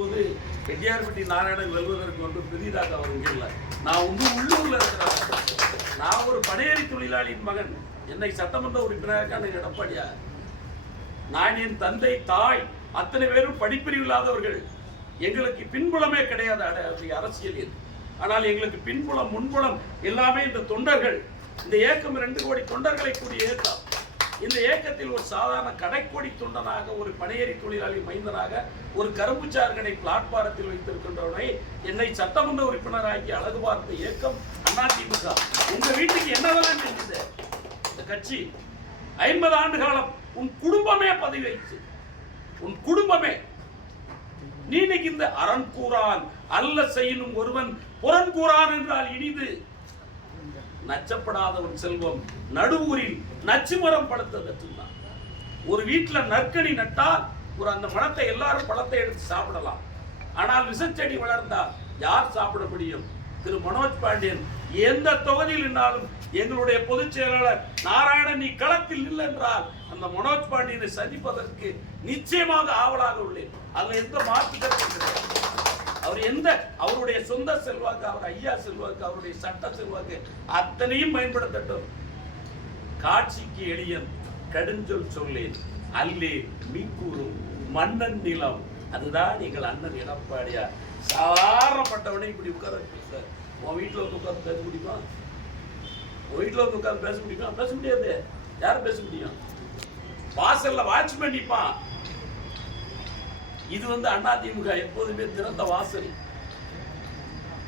போது பெட்டியார்பட்டி நாராயணன் வெல்வதற்கு வந்து பெரிதாக அவர் இங்கே இல்லை. நான் வந்து உள்ளூர்ல இருக்கிறேன் நான் ஒரு படையேறி தொழிலாளியின் மகன். என்னை சட்டமன்ற உறுப்பினராக எடப்பாடியா. நான் என் தந்தை தாய் அத்தனை பேரும் படிப்பறிவு இல்லாதவர்கள். எங்களுக்கு பின்புலமே கிடையாது அட- அரசியல் ஆனால் எங்களுக்கு பின்புலம் முன்புலம் எல்லாமே இந்த தொண்டர்கள். இந்த இயக்கம் ரெண்டு கோடி தொண்டர்களை கூடிய இயக்கம் இந்த இயக்கத்தில் ஒரு சாதாரண கடைக்கோடி தொண்டனாக ஒரு பணியறி தொழிலாளி மைந்தனாக ஒரு கரும்புச்சார் கடை பிளாட்பாரத்தில் வைத்திருக்கின்றவனை என்னை சட்டமன்ற உறுப்பினராகி அழகு பார்த்த இயக்கம் அதிமுக உங்க வீட்டுக்கு என்னதான் செஞ்சது இந்த கட்சி ஐம்பது ஆண்டு காலம் உன் குடும்பமே பதவி வைச்சு உன் குடும்பமே. நீ இன்னைக்கு இந்த அரண் கூறான் அல்ல செய்யணும் ஒருவன் புறன் கூறான் என்றால் இனிது. நச்சப்படாத ஒரு செல்வம் நடுவூரில் நச்சு மரம் படுத்தது தான் ஒரு வீட்டில் நற்கனி நட்டால் ஒரு அந்த மனத்தை எல்லாரும் பழத்தை எடுத்து சாப்பிடலாம். ஆனால் விசச்செடி வளர்ந்தால் யார் சாப்பிட முடியும்? திரு மனோஜ் பாண்டியன் எந்த தொகுதியில் நின்றாலும் எங்களுடைய பொதுச் செயலாளர் நாராயணன் நீ களத்தில் இல்லை என்றால் அந்த மனோஜ் பாண்டியனை சந்திப்பதற்கு நிச்சயமாக ஆவலாக உள்ளேன். அதில் எந்த மாற்று கருத்து கிடையாது. அவர் எந்த அவருடைய சொந்த செல்வாக்கு அவர் ஐயா செல்வாக்கு அவருடைய சட்ட செல்வாக்கு அத்தனையும் பயன்படுத்தட்டும். காட்சிக்கு எளியன் கடுஞ்சொல் சொல்லேன். அல்லே மீக்கூறும் மன்னன் நிலம். அதுதான் எங்கள் அண்ணன் எடப்பாடியார். சாதாரணப்பட்டவனே இப்படி உட்கார பேச உன் வீட்டில் வந்து உட்கார்ந்து பேச முடியுமா? உன் வீட்டில் வந்து உட்கார்ந்து பேச முடியுமா? பேச முடியாது. யார் பேச முடியும்? வாசல்ல வாட்ச்மேன் நிற்பான் இது வந்து அதிமுக எப்போதுமே திறந்த வாசல்.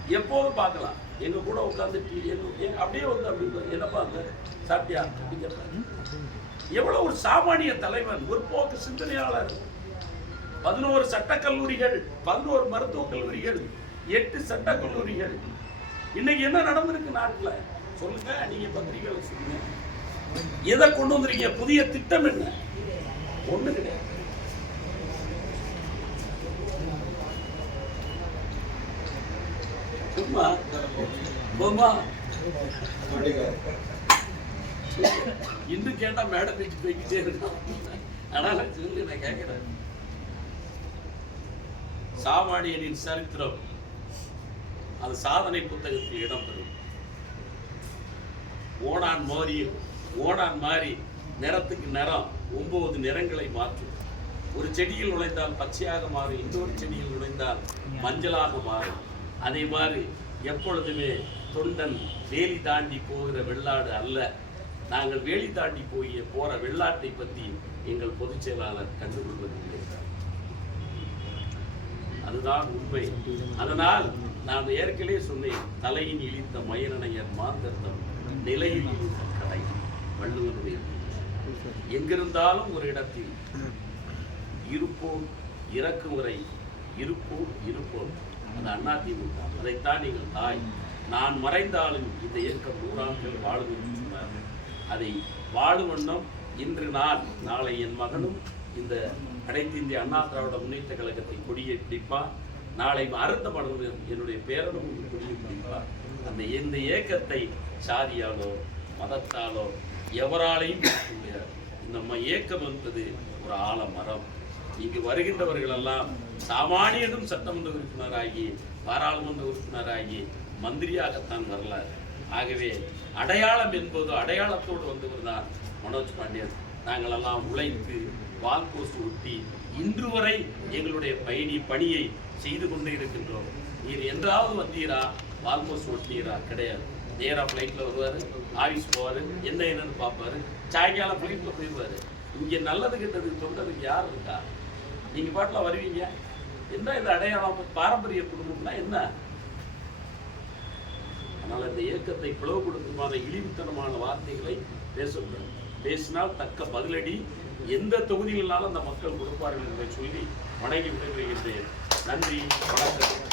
எப்போதும் பார்க்கலாம். எங்க கூட உட்காந்துட்டு டீ அப்படியே வந்து அப்படின்னு என்னப்பா அந்த சாப்பிட்டியா? அப்படி எவ்வளவு ஒரு சாமானிய தலைவன் ஒரு போக்கு சிந்தனையாளர். பதினோரு சட்டக் கல்லூரிகள் பதினோரு மருத்துவக் கல்லூரிகள் எட்டு சட்டக்கல்லூரிகள். இன்னைக்கு என்ன நடந்திருக்கு நாட்டில்? சொல்லுங்க நீங்க பத்திரிகைகளை சொல்லுங்க. எதை கொண்டு வந்துருக்கீங்க? புதிய திட்டம் என்ன? ஒண்ணு கிடையாது. இன்னும் கேட்டா மேடம் வச்சு போய்கிட்டே இருக்கான் அதனால சொல்லு நான் கேட்கிறேன் சாமானியனின் சரித்திரம். அது சாதனை புத்தகத்தில் இடம்பெறும். ஓடான் மாறி ஓடான் மாறி நிறத்துக்கு நிறம் ஒன்பது நிறங்களை மாற்றும். ஒரு செடியில் நுழைந்தால் பச்சையாக மாறும் இன்னொரு செடியில் நுழைந்தால் மஞ்சளாக மாறும். அதே மாதிரி எப்பொழுதுமே தொண்டன் வேலி தாண்டி போகிற வெள்ளாடு அல்ல. நாங்கள் வேலி தாண்டி போய் போற வெள்ளாட்டை பற்றி எங்கள் பொதுச் செயலாளர் கண்டுகொள்வதில்லை. அதுதான் உண்மை. அதனால் நான் ஏற்கனவே சொன்னேன் தலையின் இழித்த மயிரணையர் மாந்தர்த்தம் நிலையில் இழித்த கடை வள்ளுவனுடைய எங்கிருந்தாலும் ஒரு இடத்தில் இருப்போம் இறக்கும் வரை இருப்போம் இருப்போம். அது அதிமுக அதைத்தான் நீங்கள் தாய். நான் மறைந்தாலும் இந்த இயக்கம் நூறாண்டுகள் வாழும் என்று அதை வாழும் வண்ணம் இன்று நான் நாளை என் மகனும் இந்த அனைத்து இந்திய அண்ணா திராவிட முன்னேற்ற கழகத்தை கொடியை பிடிப்பான் நாளை அறுத்த படம் என்னுடைய பேரனும் கொடியை பிடிப்பார் அந்த இந்த இயக்கத்தை சாதியாலோ மதத்தாலோ எவராலையும் முடியாது. இந்த இயக்கம் என்பது ஒரு ஆலமரம். இங்கு வருகின்றவர்கள் எல்லாம் சாமானியனும் சட்டமன்ற உறுப்பினராகி பாராளுமன்ற உறுப்பினராகி மந்திரியாகத்தான் வரலாறு. ஆகவே அடையாளம் என்பது அடையாளத்தோடு வந்தவர் தான் மனோஜ் பாண்டியன். நாங்கள் எல்லாம் உழைத்து வால் ஒட்டி இன்று வரை எங்களுடைய பயணி பணியை செய்து கொண்டு இருக்கின்றோம். நீர் என்றாவது வந்தீரா வால் போஸ்ட் ஒட்டினீரா கிடையாது. நேரா ஃப்ளைட்டில் வருவார் ஆஃபீஸ் போவார் என்ன என்னன்னு பார்ப்பாரு. சாயங்காலம் ஃப்ளைட்டில் போயிடுவார். இங்கே நல்லது கெட்டது தொண்டதுக்கு யார் இருக்கா? நீங்கள் பாட்டில் வருவீங்க. என்ன இது அடையாளம்? பாரம்பரிய குடும்பம்னா என்ன? அதனால் இந்த இயக்கத்தை பிளவுபடுத்துமான இழிவுத்தனமான வார்த்தைகளை பேசக்கூடாது பேசினால் தக்க பதிலடி. எந்த தொகுதிகளினாலும் அந்த மக்கள் கொடுப்பார்கள் என்பதை சொல்லி வணங்கி விடைபெறுகின்றேன். நன்றி. வணக்கம்.